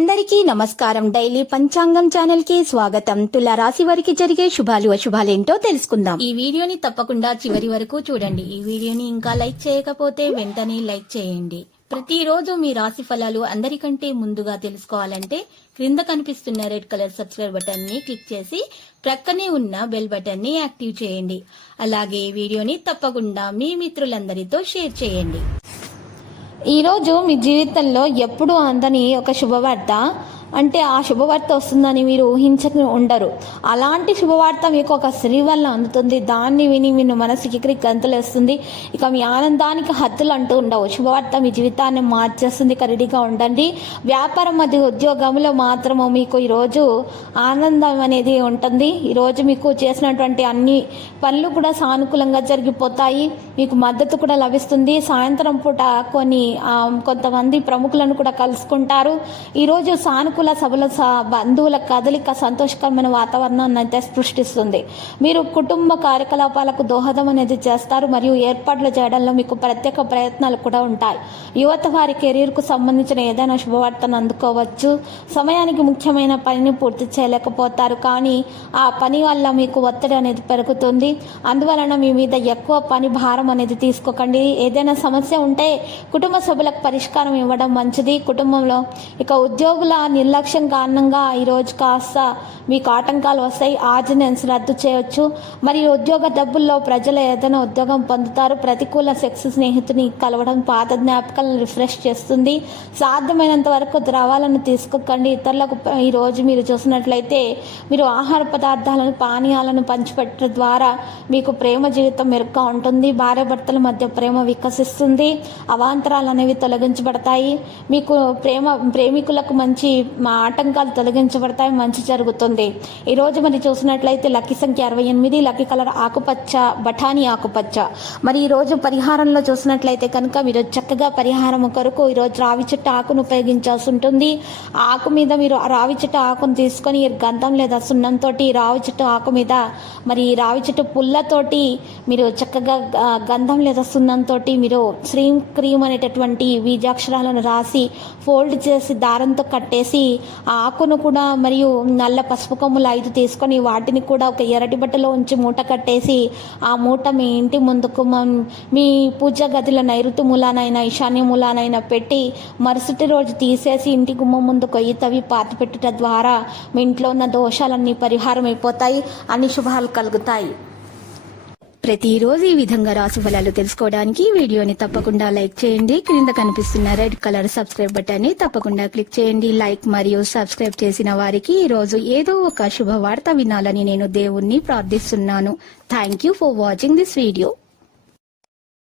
అందరికీ నమస్కారం. డైలీ పంచాంగం ఛానల్ కి స్వాగతం. తుల రాశి వారికి జరిగే శుభాలు అశుభాలేంటో తెలుసుకుందాం. ఈ వీడియోని తప్పకుండా చివరి వరకు చూడండి. ఈ వీడియోని ఇంకా లైక్ చేయకపోతే వెంటనే లైక్ చేయండి. ప్రతిరోజు మీ రాశి ఫలాలు అందరికంటే ముందుగా తెలుసుకోవాలంటే క్రింద కనిపిస్తున్న రెడ్ కలర్ సబ్స్క్రైబ్ బటన్ ని క్లిక్ చేసి ప్రక్కనే ఉన్న బెల్ బటన్ ని యాక్టివ్ చేయండి. అలాగే ఈ వీడియోని తప్పకుండా మీ మిత్రులందరితో షేర్ చేయండి. ఈరోజు మీ జీవితంలో ఎప్పుడు అందని ఒక శుభవార్త, అంటే ఆ శుభవార్త వస్తుందని మీరు ఊహించక ఉండరు. అలాంటి శుభవార్త మీకు ఒక స్త్రీ వల్ల అందుతుంది. దాన్ని విని మీ మనసుకి గంతులేస్తుంది. ఇక మీ ఆనందానికి హద్దులు అంటూ ఉండవు. శుభవార్త మీ జీవితాన్ని మార్చేస్తుంది. రెడీగా ఉండండి. వ్యాపారం మరియు ఉద్యోగంలో మాత్రము మీకు ఈరోజు ఆనందం అనేది ఉంటుంది. ఈరోజు మీకు చేసినటువంటి అన్ని పనులు కూడా సానుకూలంగా జరిగిపోతాయి. మీకు మద్దతు కూడా లభిస్తుంది. సాయంత్రం పూట కొంతమంది ప్రముఖులను కూడా కలుసుకుంటారు. ఈరోజు సానుకూల సభల బంధువుల కదలిక సంతోషకరమైన వాతావరణాన్ని అయితే సృష్టిస్తుంది. మీరు కుటుంబ కార్యకలాపాలకు దోహదం అనేది చేస్తారు మరియు ఏర్పాట్లు చేయడంలో మీకు ప్రత్యేక ప్రయత్నాలు కూడా ఉంటాయి. యువత వారి కెరీర్కు సంబంధించిన ఏదైనా శుభవార్తను అందుకోవచ్చు. సమయానికి ముఖ్యమైన పనిని పూర్తి చేయలేకపోతారు, కానీ ఆ పని వల్ల మీకు ఒత్తిడి అనేది పెరుగుతుంది. అందువలన మీ మీద ఎక్కువ పని భారం అనేది తీసుకోకండి. ఏదైనా సమస్య ఉంటే కుటుంబ సభ్యులకు పరిష్కారం ఇవ్వడం మంచిది. కుటుంబంలో ఇక ఉద్యోగుల నిర్లక్ష్యం కారణంగా ఈరోజు కాస్త మీకు ఆటంకాలు వస్తాయి. ఆర్డినెన్స్ రద్దు చేయవచ్చు. మరియు ఉద్యోగ డబ్బుల్లో ప్రజలు ఏదైనా ఉద్యోగం పొందుతారు. ప్రతికూల సెక్స్ స్నేహితుని కలవడం పాత జ్ఞాపకాలను రిఫ్రెష్ చేస్తుంది. సాధ్యమైనంత వరకు ద్రవాలను తీసుకోకండి. ఇతరులకు ఈరోజు మీరు చూసినట్లయితే మీరు ఆహార పదార్థాలను పానీయాలను పంచిపెట్టడం ద్వారా మీకు ప్రేమ జీవితం మెరుగ్గా ఉంటుంది. భార్యాభర్తల మధ్య ప్రేమ వికసిస్తుంది. అవాంతరాలు అనేవి తొలగించబడతాయి. మీకు ప్రేమికులకు మంచి ఆటంకాలు తొలగించబడతాయి. మంచి జరుగుతుంది. ఈరోజు మరి చూసినట్లయితే లక్కీ సంఖ్య 68, లక్కీ కలర్ ఆకుపచ్చ, బఠానీ ఆకుపచ్చ. మరి ఈరోజు పరిహారంలో చూసినట్లయితే కనుక మీరు చక్కగా పరిహారం కొరకు ఈరోజు రావి చెట్టు ఆకును ఉపయోగించాల్సి ఉంటుంది. ఆకు మీద మీరు రావి చెట్టు ఆకును తీసుకొని గంధం లేదా సున్నంతో రావి చెట్టు ఆకు మీద మరి రావి చెట్టు పుల్లతోటి మీరు చక్కగా గంధం లేదా సున్నంతో మీరు శ్రీం క్రీం అనేటటువంటి బీజాక్షరాలను రాసి ఫోల్డ్ చేసి దారంతో కట్టేసి ఆ ఆకును కూడా మరియు నల్ల పసుపు కొమ్ములు 5 తీసుకొని వాటిని కూడా ఒక ఎర్రటి బట్టలో ఉంచి మూట కట్టేసి ఆ మూట మీ ఇంటి ముందుకు మీ పూజా గదిలో నైరుతి మూలానైనా ఈశాన్య మూలానైనా పెట్టి మరుసటి రోజు తీసేసి ఇంటి గుమ్మం ముందు కొయ్యి తవ్వి పాతి పెట్టుట ద్వారా మీ ఇంట్లో ఉన్న దోషాలన్నీ పరిహారం అయిపోతాయి. అన్ని శుభాలు కలుగుతాయి. ప్రతిరోజు ఈ విధంగా రాశి ఫలాలు తెలుసుకోవడానికి వీడియోని తప్పకుండా లైక్ చేయండి. క్రింద కనిపిస్తున్న రెడ్ కలర్ సబ్స్క్రైబ్ బటన్ ని తప్పకుండా క్లిక్ చేయండి. లైక్ మరియు సబ్స్క్రైబ్ చేసిన వారికి ఈ రోజు ఏదో ఒక శుభవార్త వినాలని నేను దేవుణ్ణి ప్రార్థిస్తున్నాను. Thank you for watching this video.